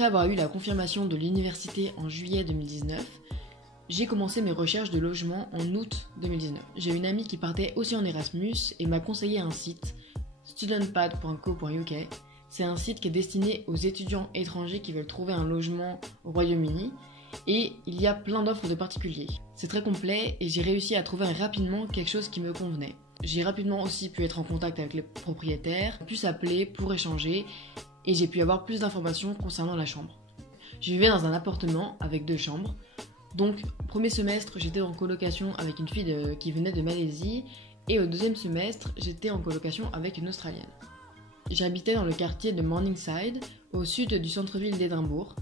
Après avoir eu la confirmation de l'université en juillet 2019, j'ai commencé mes recherches de logement en août 2019. J'ai une amie qui partait aussi en Erasmus et m'a conseillé un site, studentpad.co.uk. C'est un site qui est destiné aux étudiants étrangers qui veulent trouver un logement au Royaume-Uni et il y a plein d'offres de particuliers. C'est très complet et j'ai réussi à trouver rapidement quelque chose qui me convenait. J'ai rapidement aussi pu être en contact avec les propriétaires, pu s'appeler pour échanger et j'ai pu avoir plus d'informations concernant la chambre. Je vivais dans un appartement avec 2 chambres. Donc, premier semestre, j'étais en colocation avec une fille qui venait de Malaisie et au deuxième semestre, j'étais en colocation avec une Australienne. J'habitais dans le quartier de Morningside, au sud du centre-ville d'Édimbourg.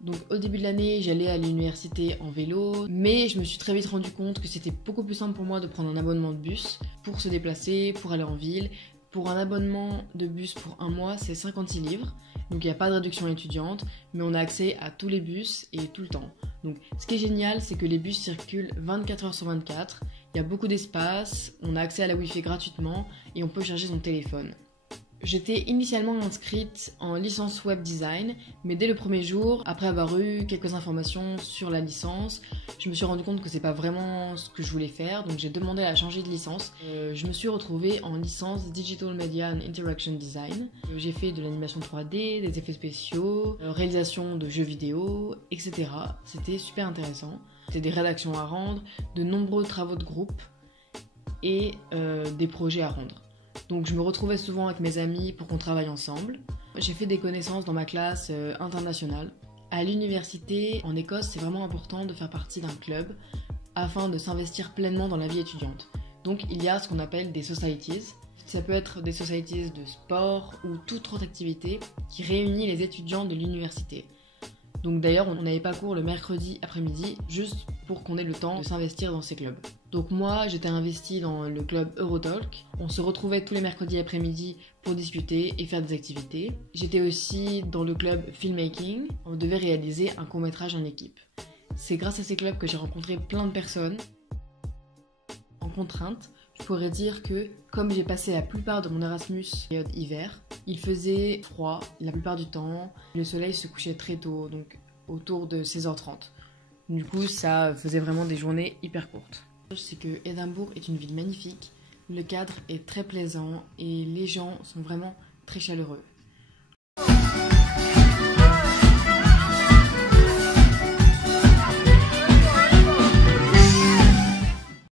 Donc au début de l'année, j'allais à l'université en vélo, mais je me suis très vite rendu compte que c'était beaucoup plus simple pour moi de prendre un abonnement de bus pour se déplacer, pour aller en ville. Pour un abonnement de bus pour 1 mois, c'est 56 livres, donc il n'y a pas de réduction étudiante, mais on a accès à tous les bus et tout le temps. Donc ce qui est génial, c'est que les bus circulent 24 heures sur 24, il y a beaucoup d'espace, on a accès à la Wi-Fi gratuitement et on peut charger son téléphone. J'étais initialement inscrite en licence web design, mais dès le premier jour, après avoir eu quelques informations sur la licence, je me suis rendu compte que c'est pas vraiment ce que je voulais faire, donc j'ai demandé à changer de licence. Je me suis retrouvée en licence Digital Media and Interaction Design. J'ai fait de l'animation 3D, des effets spéciaux, réalisation de jeux vidéo, etc. C'était super intéressant. C'était des rédactions à rendre, de nombreux travaux de groupe et des projets à rendre. Donc je me retrouvais souvent avec mes amis pour qu'on travaille ensemble. J'ai fait des connaissances dans ma classe internationale. À l'université, en Écosse, c'est vraiment important de faire partie d'un club afin de s'investir pleinement dans la vie étudiante. Donc il y a ce qu'on appelle des societies. Ça peut être des societies de sport ou toute autre activité qui réunit les étudiants de l'université. Donc d'ailleurs, on n'avait pas cours le mercredi après-midi, juste pour qu'on ait le temps de s'investir dans ces clubs. Donc moi, j'étais investie dans le club Eurotalk. On se retrouvait tous les mercredis après-midi pour discuter et faire des activités. J'étais aussi dans le club Filmmaking. On devait réaliser un court-métrage en équipe. C'est grâce à ces clubs que j'ai rencontré plein de personnes. En contrainte, je pourrais dire que, comme j'ai passé la plupart de mon Erasmus période hiver, il faisait froid la plupart du temps. Le soleil se couchait très tôt, donc autour de 16h30. Du coup, ça faisait vraiment des journées hyper courtes. C'est que Édimbourg est une ville magnifique, le cadre est très plaisant et les gens sont vraiment très chaleureux.